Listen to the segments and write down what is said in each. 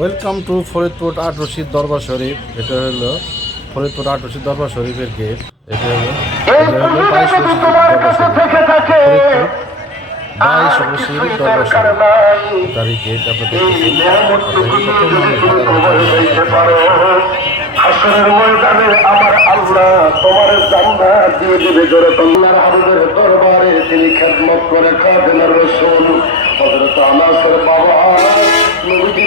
Welcome to Faridpur আট রশিদ দরবার শরীফ। এটা হলো ফরিদপুর আট রশিদ দরবার শরীফের গেট। এটা হলো 22 রশিদ দরবার শরীফ, ফরিদপুর 22 রশিদ দরবার শরীফ তারই গেট। আপনার হাসরের ময়দানে আমার আল্লাহ তোমার জান্নাত দিয়ে দিবে। জোরে আল্লাহর হাবিবের দরবারে তিনি খেদমত করে খাদেমের রাসূল হযরত আনাসের বাবা নবীজি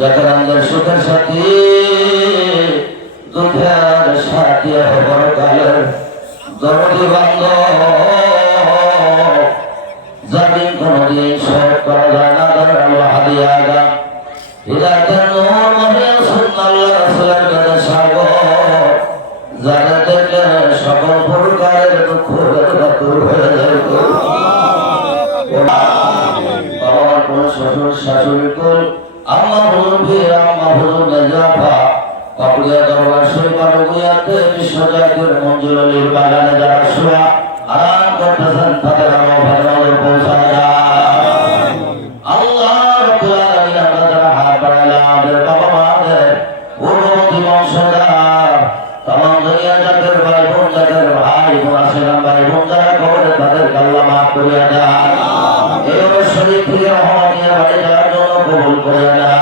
জাকারান্দার সুখের সাথী দুঃখের সাথী হবার কালের দরদি বান্ধব যাদের কোনদিন সহ্য করা যায় না তাদের আল্লাহ হাদিয়া আগা হৃদায়তের নূর মহিয়া সুন্নাল্লাহ রাসূলের কাছে সাগর যারা দেখলে সকল প্রকারের দুঃখ বেদনা দূর হয়ে যায়। বাবা কোন শ্বশুর শাশুড়ি কোন আম্মা হুজুর আম্মা হুজুর নাজাফা কাপুরিয়া দরবার শরীফ আলুয়াতে বিশ্বজাতির মঞ্জুরুল বাগানে যারা শোয়া আরাম করতেছেন তাদের আমার ভালো পৌঁছায় আল্লাহ রাব্বুল আলামিন। আমরা যারা হাত বাড়াইলাম আমাদের বাবা মাদের পূর্ববর্তী বংশধর তামাম দুনিয়া জাতির ভাই বোন জাতির ভাই বোন আছেন ভাই বোন যারা কবরে তাদের আল্লাহ মাফ করিয়া দেয়। এই শরীফ থেকে রহমানিয়া বাড়ি যাওয়ার জন্য কবুল করিয়া দেয়।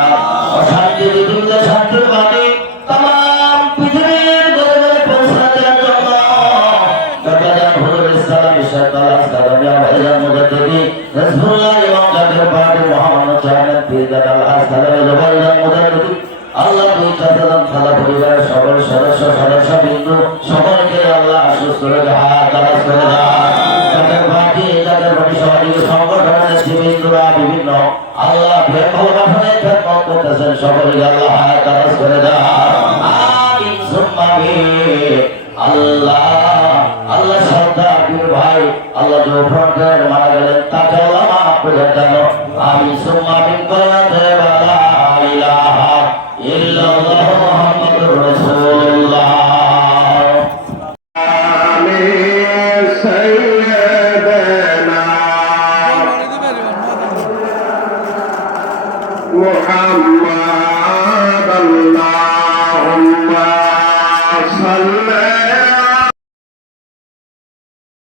অশান্তি পৃথিবীতে শান্তির বাণী তামাম পৃথিবীর গরিবে পৌঁছাতে জন্য কাকাজান হুজুর ইসলাম ইশাকাল সালামিয়া ভাইজান মুজাদ্দিদি রাসূলুল্লাহ ইমাম জাকির পার্টি মুহাম্মদ চাহেন পীরজাত আল্লাহ সালামে জবাইজান মুজাদ্দিদি আল্লাহ দুই চাচাজান খালা পরিবারের সকল সদস্য বিন্দু সকলকে আল্লাহ সুস্থ রেখে হাত দারাজ করে দেয়। জাকির পার্টি সহযোগী সংগঠনের নেতৃবৃন্দরা বিভিন্ন আল্লাহ প্রেম ভালোবাসনে খেদমত করতেছেন সকলকে আল্লাহ হায়াত দারাজ করে দেয়। আমিন সুম্মা আমিন। আল্লাহ আল্লাহ সর্দার পীর ভাই আল্লাহ যে ফ্রন্টের মারা গেলেন তাকে আল্লাহ মাফ করে দেন। আমিন সুম্মা আমিন করে